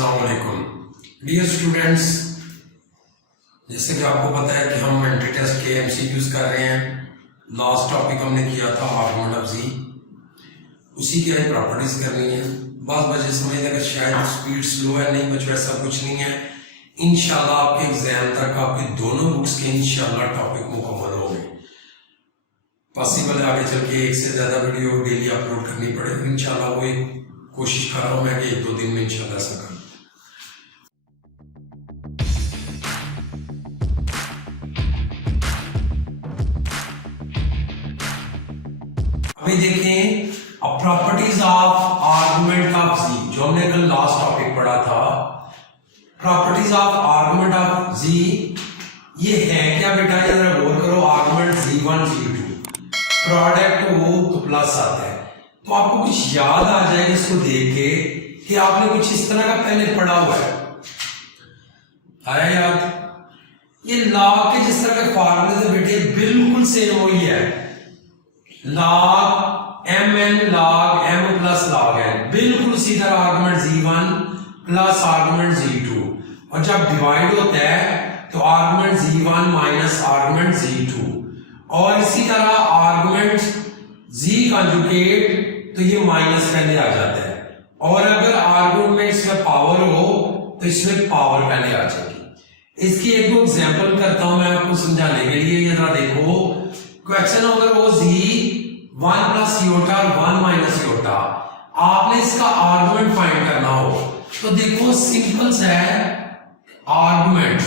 अस्सलाम वालेकुम dear students, जैसे कि आपको पता है कि हम एंट्री टेस्ट के एमसीक्यूज कर रहे हैं। लास्ट टॉपिक हमने किया था आर्गुमेंट ऑफ जी, उसी की हमें प्रॉपर्टीज करनी है। बस बजे समझ अगर शायद स्पीड स्लो है, नहीं बच्चों ऐसा कुछ नहीं है। इंशाल्लाह आपके एग्जाम तक आपकी दोनों बुक्स के इंशाल्लाह टॉपिक मुकम्मल हो गए। पॉसिबल है आगे चल के एक से ज्यादा वीडियो डेली अपलोड करनी पड़े, इंशाल्लाह वो एक कोशिश कर रहा हूं मैं कि 1-2 दिन में इंशाल्लाह ऐसा करूं। अभी देखें प्रॉपर्टीज ऑफ आर्गुमेंट ऑफ जी, जो हमने कल लास्ट टॉपिक पढ़ा था। प्रॉपर्टीज ऑफ आर्गुमेंट ऑफ जी ये है क्या बेटा, जरा गौर करो। आर्गुमेंट जी1 जी2 प्रोडक्ट हो तो प्लस आता है, तो आपको कुछ याद आ जाएगा इसको देख के कि आपने कुछ इस तरह का पहले पढ़ा हुआ है, आया याद? ये लॉग के जिस तरह के फार्मूले थे बेटे बिल्कुल सेम वही है। Log M N log M plus log N, बिल्कुल सीधा argument z one plus argument z two, और जब डिवाइड होता है तो argument z one minus argument z two, और इसी तरह आर्गुमेंट जी कंजुगेट तो ये माइनस पहले आ जाता है, और अगर आर्गुमेंट में पावर हो तो इसमें पावर पहले आ जाएगी। इसकी एक दो एग्जांपल करता हूं मैं आपको समझाने के लिए। ये जरा देखो, क्वेश्चन अगर वो जी1 प्लस योटा और 1 माइनस योटा, आपने इसका आर्गुमेंट फाइंड करना हो तो देखो सिंपल सा है। आर्गुमेंट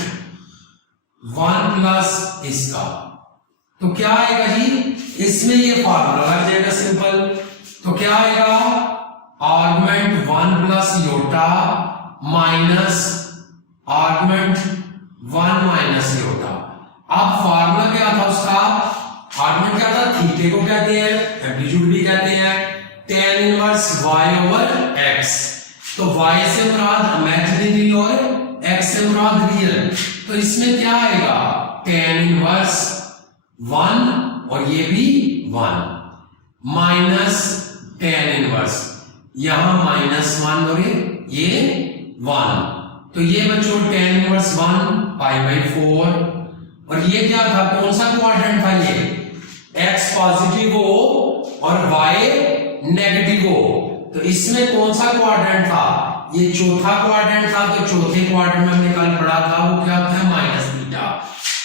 1 प्लस इसका तो क्या आएगा जी, इसमें ये फार्मूला लग जाएगा सिंपल। तो क्या आएगा, argument 1 plus iota minus argument 1 minus iota. अब फार्मूला क्या था उसका, आर्गुमेंट क्या था, थीटे को कहते हैं, एम्पलीट्यूड भी कहते हैं, tan inverse y over x। तो y से मुराद इमेजिनरी और x से मुराद रियल। तो इसमें क्या आएगा, tan इनवर्स 1 और ये भी 1 माइनस tan इनवर्स, यहां -1 और ये 1। तो ये बच्चों tan इनवर्स 1 π/4, और ये क्या था, कौन सा क्वाड्रेंट था, ये x पॉजिटिव हो और y नेगेटिव हो। तो इसमें कौन सा क्वाड्रेंट था, ये चौथा क्वाड्रेंट था। तो चौथे क्वाड्रेंट में हमने कल पढ़ा था वो क्या होता है, माइनस बीटा।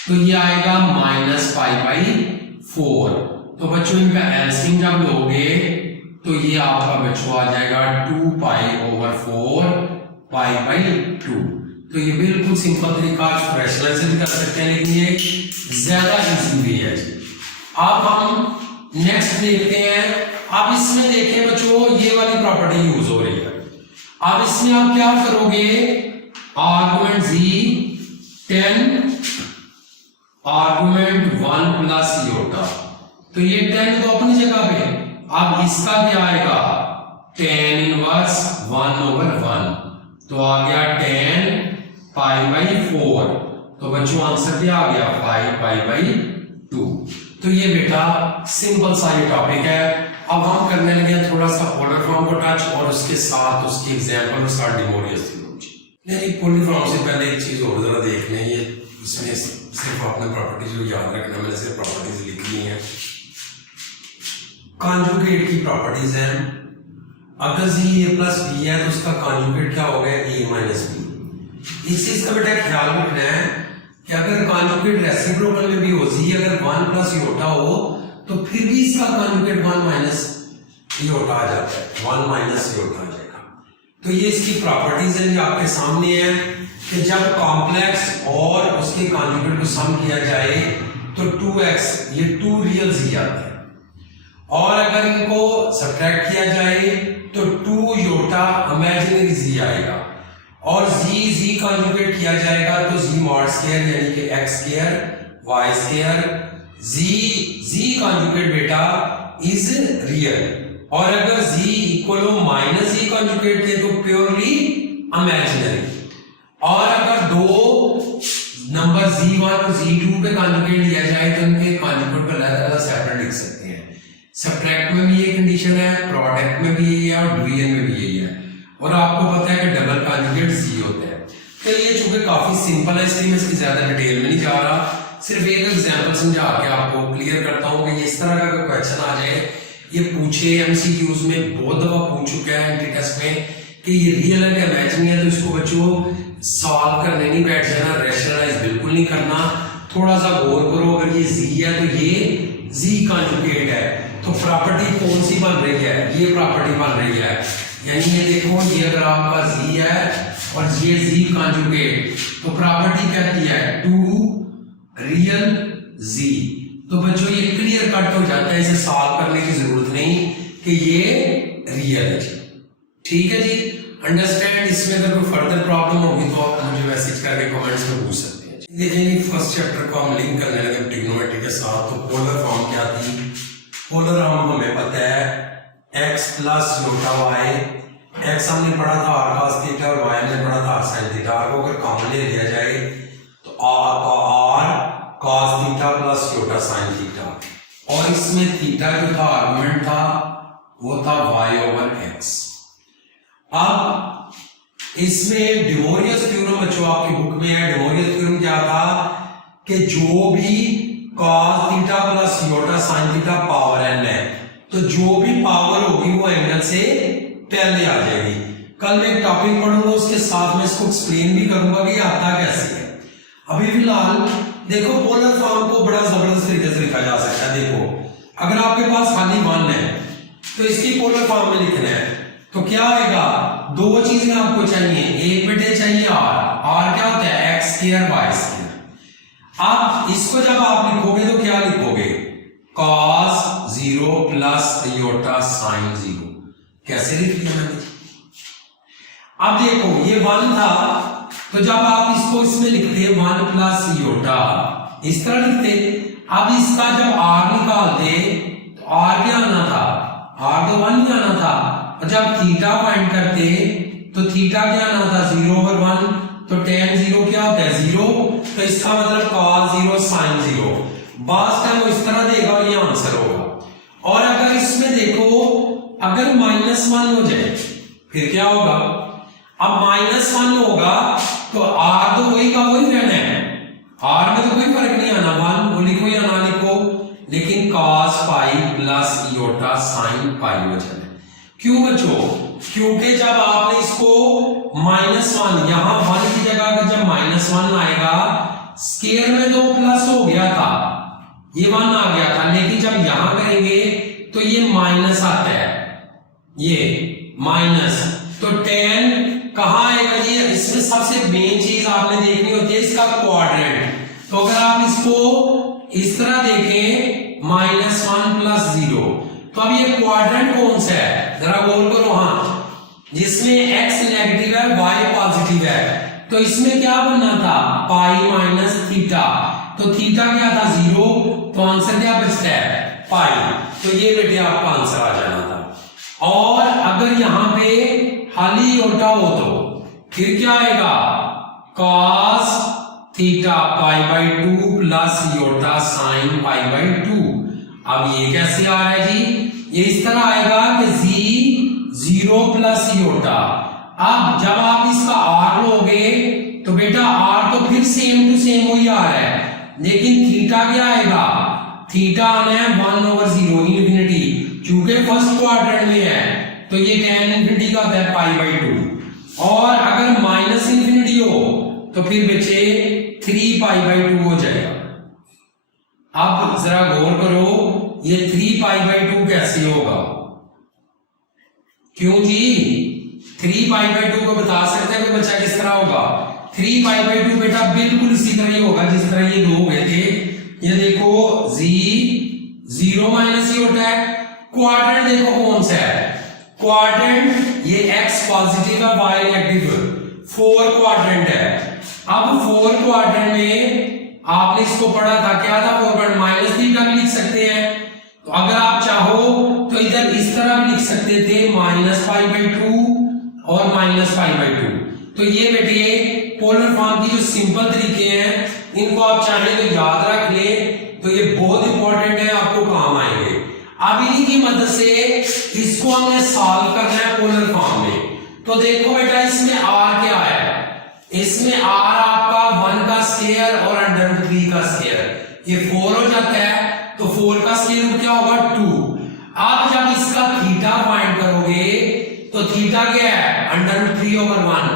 तो ये आएगा -π/4। तो बच्चों इनका एलसीएम जब लोगे तो ये आपका बच्चों आ जाएगा 2π/4 π/2। तो ये बिल्कुल सिंपल तरीका फ्रैक्शनल से भी कर सकते हैं, लेकिन ये ज्यादा इजी भी है। अब हम नेक्स्ट देखते हैं। अब इसमें देखें बच्चों ये वाली प्रॉपर्टी यूज हो रही है। अब इसमें आप क्या करोगे, आर्गुमेंट जी10 आर्गुमेंट 1 प्लस योटा, तो ये 10 तो अपनी जगह पे। अब इसका क्या आएगा, tan इनवर्स 1 ओवर 1, तो आ गया tan π/4। तो बच्चों आंसर क्या आ गया, 5π/2। तो ये बेटा सिंपल सा ये टॉपिक है। अब हम करने लगे थोड़ा सा पोलर फॉर्म को टच, और उसके साथ उसकी एग्जांपल और साथ डिमोरियस थ्योरम। नहीं, पोलर फॉर्म से पहले एक चीज और जरा देख लें। ये इसमें सिर्फ आपने प्रॉपर्टीज को याद रखना, मैंने सिर्फ प्रॉपर्टीज लिखनी है। कॉन्जुगेट की प्रॉपर्टीज हैं। अगर जी a प्लस बी है तो उसका कॉन्जुगेट क्या हो गया, a माइनस बी। इस चीज का बेटा ख्याल रखना है कि अगर कॉन्जुगेट रेसिप्रोकल में भी हो, जी अगर 1 प्लस योटा हो तो फिर भी इसका कॉन्जुगेट 1 माइनस योटा आ जाता है, 1 माइनस योटा आ जाएगा। तो ये इसकी प्रॉपर्टीज है, ये आपके सामने है कि जब कॉम्प्लेक्स और उसके कॉन्जुगेट को सम किया जाए तो 2x, ये 2 रियल जी आता है, और अगर इनको सब्ट्रैक्ट किया जाए तो 2 योटा इमेजिनरी जी आएगा, और जी कॉन्जुगेट किया जाएगा तो जी मॉड स्क्वायर यानी कि x square y square. Z conjugate बेटा इज रियल, और अगर जी इक्वल हो माइनस जी कॉन्जुगेट के तो प्योरली इमेजिनरी। और अगर दो नंबर जी1 और जी2 पे कॉन्जुगेट लिया जाए तो उनके कॉन्जुगेट को अलग-अलग सेपरेट लिख सकते हैं। सब्ट्रैक्ट में भी ये कंडीशन है, प्रोडक्ट में भी यही है, और डिवीजन में भी यही है। और आपको पता है कि डबल कंजुगेट जी होता है। तो ये चूंकि काफी सिंपल है इसलिए मैं इसकी ज्यादा डिटेल में नहीं जा रहा, सिर्फ एक एग्जांपल समझा के आपको क्लियर करता हूँ कि इस तरह का क्वेश्चन आ जाए, ये पूछे एमसीक्यूज में बहुत दफा पूछ चुका है एंट्री टेस्ट में कि ये रियल है कि इमेजिनरी है, तो इसको बच्चों सॉल्व करने नहीं बैठ जाना, रैशनलाइज बिल्कुल नहीं करना, थोड़ा सा गौर करो। अगर ये जी है तो ये जी कंजुगेट है, तो प्रॉपर्टी कौन सी बन रही है, ये प्रॉपर्टी बन रही है, यानी ये देखो ये अगर आपका जी है और ये जी कंजुगेट, तो प्रॉपर्टी कहती है टू रियल जी। तो बच्चों ये क्लियर कट हो जाता है, इसे सॉल्व करने की जरूरत नहीं कि ये रियल है। ठीक है जी, अंडरस्टैंड। इसमें अगर कोई फर्दर प्रॉब्लम होगी तो आप मुझे मैसेज करके कमेंट्स में पूछ सकते हैं। देखिए फर्स्ट चैप्टर को हम लिंक करने लगे ट्रिग्नोमेट्री के साथ। तो पोलर फॉर्म क्या थी, पोलर फॉर्म हमें पता है x plus Yotta y, x हमने पढ़ा था r cos थीटा और y हमने पढ़ा था r sin थीटा। r को अगर कॉमन ले लिया जाए तो r cos theta plus Yotta sin theta, और इसमें थीटा जो था आर्गुमेंट था वो था y ओवर x। अब इसमें डिमोरियस थ्योरम बच्चों आपकी बुक में है। डिमोरियस थ्योरम क्या था कि जो भी cos theta plus Yotta sin theta power n है, तो जो भी पावर होगी वो एंगल से पहले आ जाएगी। कल मैं एक टॉपिक पढ़ूंगा, उसके साथ में इसको एक्सप्लेन भी करूंगा कि आता कैसे है। अभी फिलहाल देखो पोलर फॉर्म को बड़ा जबरदस्त तरीके से लिखा जा सकता है। देखो अगर आपके पास खाली 1 है तो इसकी पोलर फॉर्म में लिखना है तो क्या आएगा, दो चीजें आपको चाहिए, एक बेटे चाहिए r क्या होता है x स्क्वायर y स्क्वायर। अब इसको जब आप लिखोगे तो क्या लिखोगे, cos 0 प्लस योटा sin 0। कैसे लिख लिया मैंने। अब देखो ये 1 था, तो जब आप इसको इसमें लिखते 1 प्लस योटा इस तरह लिखते। अब इसका जब r निकालते तो r क्या आना था, r तो 1 ही आना था, और जब थीटा फाइंड करते तो थीटा क्या आना था 0 ओवर 1, तो tan 0 क्या होता है 0, तो इसका मतलब cos 0 sin 0। बास टाइम वो इस तरह देगा और ये आंसर होगा। और अगर इसमें देखो अगर -1 हो जाए फिर क्या होगा, अब -1 होगा तो r तो वही का वही रहना है, r में तो कोई फर्क नहीं आना, 1 वो लिखो या ना लिखो, लेकिन cos pi plus Yotta sin पाई हो जाए। क्यों बच्चों, क्योंकि जब आपने इसको -1 यहां 1 की जगह अगर जब -1 आएगा, स्केयर में तो प्लस हो गया था, ये 1 आ गया था, लेकिन जब यहां करेंगे तो ये माइनस आता है, ये माइनस, तो tan कहां आएगा जी, इसमें सबसे मेन चीज आपने देखनी होती है इसका क्वाड्रेंट। तो अगर आप इसको इस तरह देखें -1 प्लस 0, तो अब ये क्वाड्रेंट कौन सा है जरा गौर करो। हाँ, जिसमें x नेगेटिव है y पॉजिटिव है, तो इसमें क्या बनना था पाई माइनस थीटा, तो थीटा क्या था 0, तो आंसर क्या बचता है पाई, तो ये बेटे आपका आंसर आ जाना था। और अगर यहां पे खाली योटा हो तो फिर क्या आएगा cos theta pi by 2 plus iota sine pi by 2। अब ये कैसे आ रहा है जी, ये इस तरह आएगा कि z 0 प्लस योटा। अब जब आप इसका r लोगे तो बेटा r तो फिर सेम टू सेम वही आ रहा है, लेकिन थीटा क्या आएगा, थीटा आना है 1 ओवर 0 इन्फिनिटी, क्योंकि फर्स्ट क्वाड्रेंट में है तो ये tan इन्फिनिटी का होता है पाई बाई 2। और अगर माइनस इन्फिनिटी हो तो फिर बचे 3 पाई बाई 2 हो जाएगा। अब जरा गौर करो ये 3 पाई बाई 2 कैसे होगा, क्यों जी 3 पाई बाई 2 को बता सकते हैं कि बच्चा किस तरह होगा। 3 पाई बाई 2 बेटा बिल्कुल इसी तरह ही होगा जिस तरह ये 2 हुए थे। ये देखो z 0 माइनस ही होता है, क्वाड्रेंट देखो कौन सा है, क्वाड्रेंट ये x पॉजिटिव है y नेगेटिव, 4 क्वाड्रेंट है। अब 4 क्वाड्रेंट में आपने इसको पढ़ा था क्या था, 4 माइनस थीटा भी लिख सकते हैं, तो अगर आप चाहो तो इधर इस तरह भी लिख सकते थे -π/2 और -π/2। तो ये बेटे पोलर फॉर्म की जो सिंपल तरीके हैं इनको आप चाहें तो याद रख ले, तो ये बहुत इंपॉर्टेंट है, आपको काम आएंगे। अब इन्हीं की मदद से इसको हमने सॉल्व करना है पोलर फॉर्म में। तो देखो बेटा इसमें r क्या है, इसमें r आपका 1 का स्क्वायर और √3 का स्क्वायर, ये 4 हो जाता है, तो 4 का स्क्वायर क्या होगा 2। अब जब इसका थीटा फाइंड करोगे तो थीटा क्या है √3/1,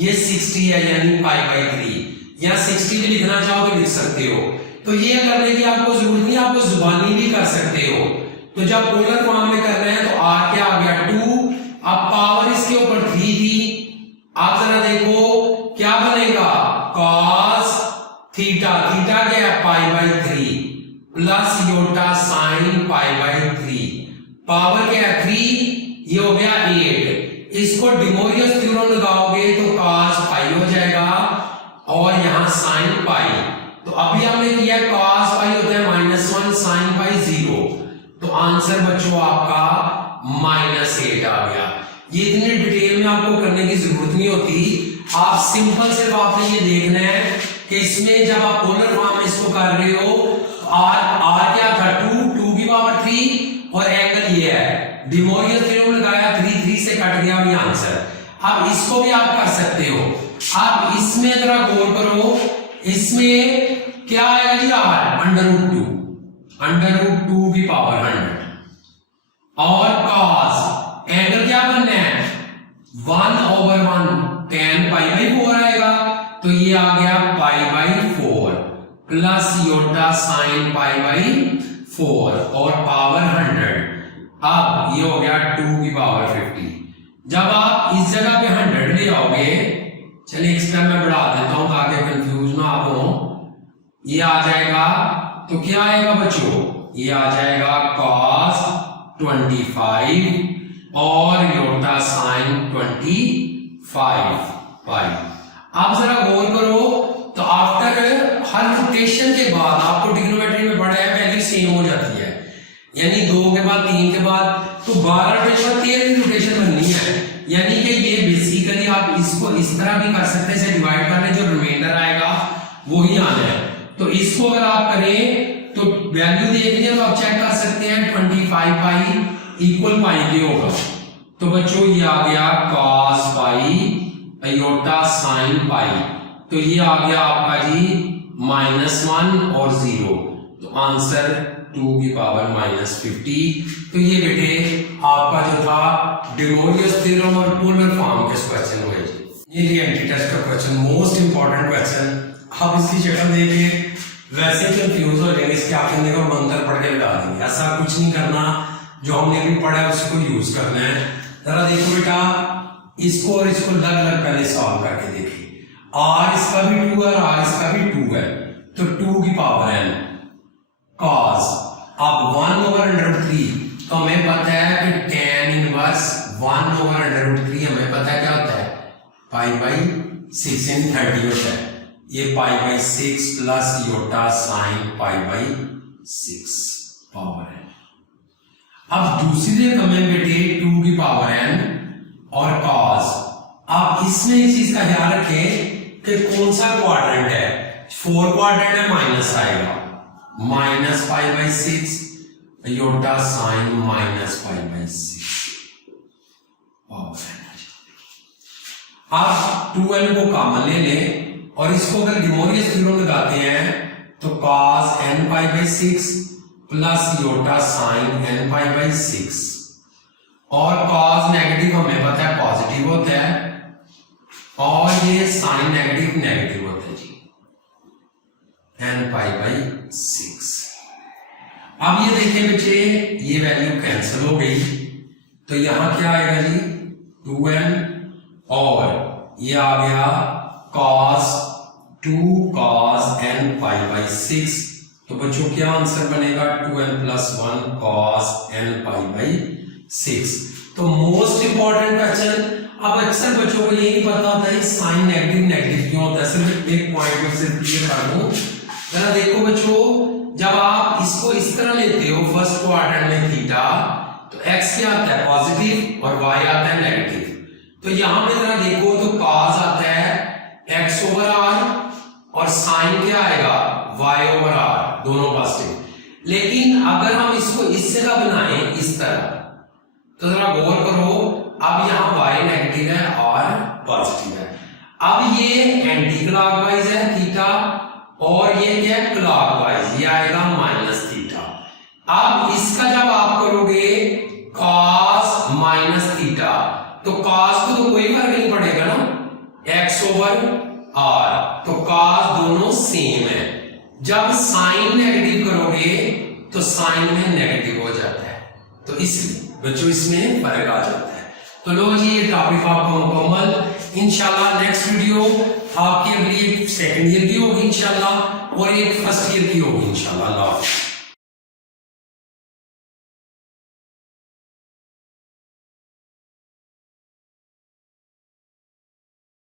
ये 60 है यानी π/3, या 60 भी लिखना चाहो तो लिख सकते हो। तो ये करने की आपको जरूरत नहीं, आपको जुबानी भी कर सकते हो। तो जब पोलर फॉर्म में कर रहे हैं तो r क्या आ गया 2, अब पावर इसके ऊपर 3 थी, आप जरा देखो क्या बनेगा cos थीटा, थीटा क्या है π/3 प्लस योटा साइन π/3, पावर क्या है 3, ये हो गया 8। इसको डिमोरियस थ्योरम लगाओगे तो cos पाई हो जाएगा और यहां sin पाई। तो अभी हमने किया cos पाई होता है -1, sin पाई 0, तो आंसर बच्चों आपका -8 आ गया। ये इतने डिटेल में आपको करने की जरूरत नहीं होती, आप सिंपल सिर्फ आपने ये देखना है कि इसमें जब आप पोलर फॉर्म में इसको कर रहे हो r क्या था 2 की पावर 3 और एंगल ये है, डिमोरियस थ्योरम लगाया 3 से कट गया भी आंसर। अब इसको भी आप कर सकते हो। अब इसमें जरा गौर करो, इसमें क्या आएगा जी r √2 की पावर 100 और cos एंगल क्या बनना है 1/1 tan π/4 आएगा, तो ये आ गया π/4 प्लस योटा साइन π/4 और पावर 100। अब ये हो गया 2 की पावर 50। जब आप इस जगह पे 100 ले आओगे, चलिए इस टाइम मैं बढ़ा देता हूं ताकि कंफ्यूज ना हो, ये आ जाएगा तो क्या आएगा बच्चों, ये आ जाएगा cos 25 और योटा साइन 25 पाई। आप जरा गौर करो तो आफ्टर हर रोटेशन के बाद आपको ट्रिग्नोमेट्री में पढ़ा है वैल्यू सेम हो जाती है, यानी 2 के बाद 3 के बाद तो 12 रोटेशन 13 रोटेशन बननी है, यानी कि ये बेसिकली आप इसको इस तरह भी कर सकते हैं, इसे डिवाइड करने जो रिमाइंडर आएगा वो ही आना है। तो इसको अगर आप करें तो वैल्यू देखिए तो आप चेक कर सकते हैं 25 पाई इक्वल पाई के होगा। तो बच्चों ये आ गया cos पाई अयोटा साइन पाई, तो ये आ गया आपका जी -1 और 0, तो आंसर 2 की पावर -50। तो ये बेटे आपका जो था डिमोरियस थ्योरम और पोलर फॉर्म के क्वेश्चन हुए जी। ये एंटी टेस्ट का क्वेश्चन मोस्ट इंपॉर्टेंट क्वेश्चन। आप इसकी शक्ल देखिए वैसे कंफ्यूज हो जाएंगे, इसके आपने देखो मंत्र पढ़ के लगा देंगे, ऐसा कुछ नहीं करना, जो हमने अभी पढ़ा है उसको यूज करना है। जरा देखो बेटा इसको और इसको अलग अलग पहले सॉल्व करके देखिए, r इसका भी 2 है और r इसका भी 2 है, तो 2 की पावर n cos, अब 1/√3 तो हमें पता है कि tan इनवर्स 1/√3 हमें पता है क्या होता है π/6 यानी 30 होता है, ये π/6 plus iota sine π/6 power n। अब दूसरी हमें बेटे 2 की पावर n और cos। आप इसमें एक चीज का ध्यान रखें कि कौन सा क्वाड्रेंट है, 4 क्वाड्रेंट है माइनस आएगा, -π/6 योटा साइन -π/6 पावर n। आप 2n को कॉमन ले लें और इसको अगर डिमोरियस थ्योरम लगाते हैं तो cos n π/6 plus iota sine n π/6 और cos नेगेटिव हमें पता है पॉजिटिव होता है और ये साइन नेगेटिव होता है जी n π/6। अब ये देखिए बच्चे ये वैल्यू कैंसिल हो गई, तो यहां क्या आएगा जी 2n और ये आ गया cos 2 cos n π/6, तो बच्चों क्या आंसर बनेगा 2n + 1 cos n π/6। तो मोस्ट इंपॉर्टेंट क्वेश्चन। अब अक्सर बच्चों को ये नहीं पता होता है साइन नेगेटिव क्यों होता है, सिर्फ एक पॉइंट में सिर्फ क्लियर कर दूं। जरा देखो बच्चों, जब आप इसको इस तरह लेते हो फर्स्ट क्वाड्रेंट में थीटा, तो x क्या आता है पॉजिटिव और y आता है नेगेटिव। तो यहां पे जरा देखो तो cos आता है x/r और साइन क्या आएगा y/r, दोनों पॉजिटिव। लेकिन अगर हम इसको इस जगह बनाएं इस तरह, तो जरा गौर करो, अब यहाँ y नेगेटिव है और पॉजिटिव है। अब ये एंटी क्लॉकवाइज है थीटा और ये क्या है क्लॉकवाइज, ये आएगा माइनस थीटा। अब इसका जब आप करोगे cos माइनस थीटा तो cos को तो कोई फर्क नहीं पड़ेगा ना, x ओवर r, तो cos दोनों सेम है। जब साइन नेगेटिव करोगे तो साइन में नेगेटिव हो जाता है, तो इस बच्चों इसमें फर्क आ जाता है। तो लो जी ये टॉपिक आपका मुकम्मल। इंशाल्लाह नेक्स्ट वीडियो आपकी अगली एक सेकंड ईयर की होगी इंशाल्लाह और एक फर्स्ट ईयर की होगी इंशाल्लाह।